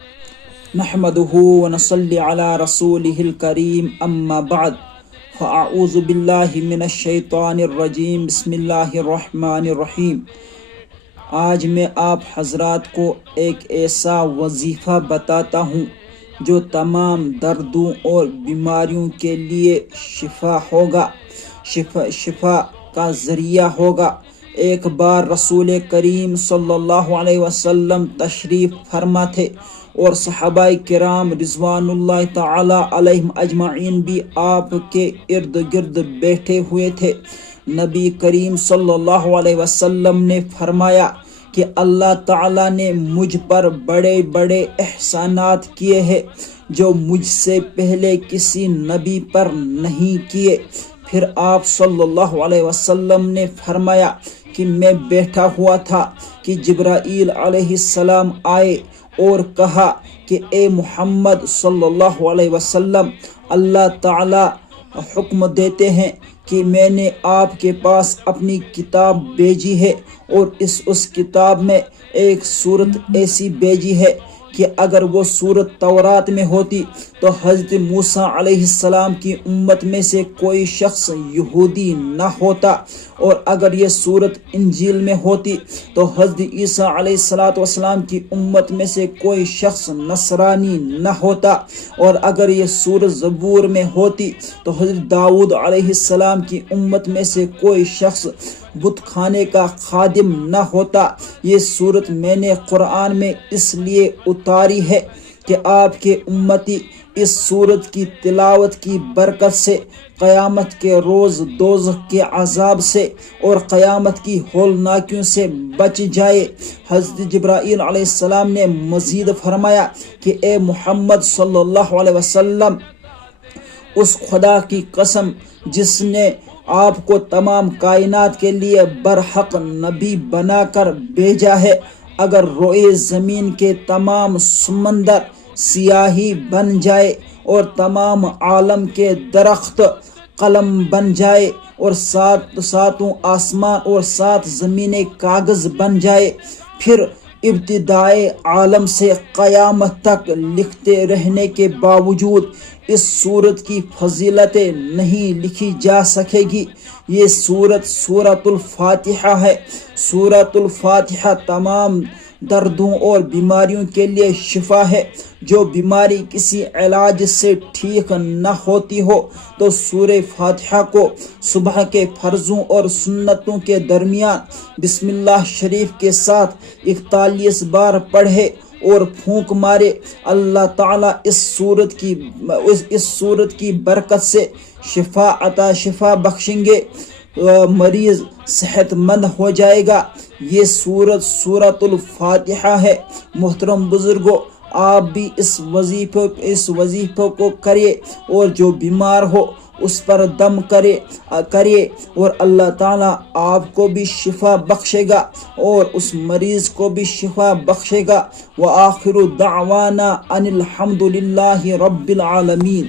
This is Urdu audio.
نحمده ونصلي على رسوله الكريم اما بعد فاعوذ باللہ من الشیطان الرجیم بسم اللہ الرحمن الرحیم۔ آج میں آپ حضرات کو ایک ایسا وظیفہ بتاتا ہوں جو تمام دردوں اور بیماریوں کے لیے شفا ہوگا، شفا کا ذریعہ ہوگا۔ ایک بار رسول کریم صلی اللہ علیہ وسلم تشریف فرما تھے اور صحابہ کرام رضوان اللہ تعالی علیہم اجمعین بھی آپ کے ارد گرد بیٹھے ہوئے تھے۔ نبی کریم صلی اللہ علیہ وسلم نے فرمایا کہ اللہ تعالیٰ نے مجھ پر بڑے بڑے احسانات کیے ہیں جو مجھ سے پہلے کسی نبی پر نہیں کیے۔ پھر آپ صلی اللہ علیہ وسلم نے فرمایا کہ میں بیٹھا ہوا تھا کہ جبرائیل علیہ السلام آئے اور کہا کہ اے محمد صلی اللہ علیہ وسلم، اللہ تعالیٰ حکم دیتے ہیں کہ میں نے آپ کے پاس اپنی کتاب بھیجی ہے اور اس کتاب میں ایک صورت ایسی بھیجی ہے کہ اگر وہ صورت تورات میں ہوتی تو حضرت موسیٰ علیہ السلام کی امت میں سے کوئی شخص یہودی نہ ہوتا، اور اگر یہ صورت انجیل میں ہوتی تو حضرت عیسیٰ علیہ السلام کی امت میں سے کوئی شخص نصرانی نہ ہوتا، اور اگر یہ صورت زبور میں ہوتی تو حضرت داؤد علیہ السلام کی امت میں سے کوئی شخص بت خانے کا خادم نہ ہوتا۔ یہ صورت میں نے قرآن میں اس لیے اتاری ہے کہ آپ کے امتی اس صورت کی تلاوت کی برکت سے قیامت کے روز دوزخ کے عذاب سے اور قیامت کی ہولناکیوں سے بچ جائے۔ حضرت جبرائیل علیہ السلام نے مزید فرمایا کہ اے محمد صلی اللہ علیہ وسلم، اس خدا کی قسم جس نے آپ کو تمام کائنات کے لیے برحق نبی بنا کر بھیجا ہے، اگر روئے زمین کے تمام سمندر سیاہی بن جائے اور تمام عالم کے درخت قلم بن جائے اور ساتوں آسمان اور 7 زمینیں کاغذ بن جائے، پھر ابتدائے عالم سے قیامت تک لکھتے رہنے کے باوجود اس صورت کی فضیلتیں نہیں لکھی جا سکے گی۔ یہ سورۃ الفاتحہ ہے۔ سورۃ الفاتحہ تمام دردوں اور بیماریوں کے لیے شفا ہے۔ جو بیماری کسی علاج سے ٹھیک نہ ہوتی ہو تو سورہ فاتحہ کو صبح کے فرضوں اور سنتوں کے درمیان بسم اللہ شریف کے ساتھ 41 بار پڑھے اور پھونک مارے۔ اللہ تعالیٰ اس صورت کی برکت سے شفا بخشیں گے، مریض صحت مند ہو جائے گا۔ یہ سورۃ الفاتحہ ہے۔ محترم بزرگوں، آپ بھی اس وظیفے کو کریے اور جو بیمار ہو اس پر دم کرے اور اللہ تعالیٰ آپ کو بھی شفا بخشے گا اور اس مریض کو بھی شفا بخشے گا۔ وآخر دعوانا ان الحمد للہ رب العالمین۔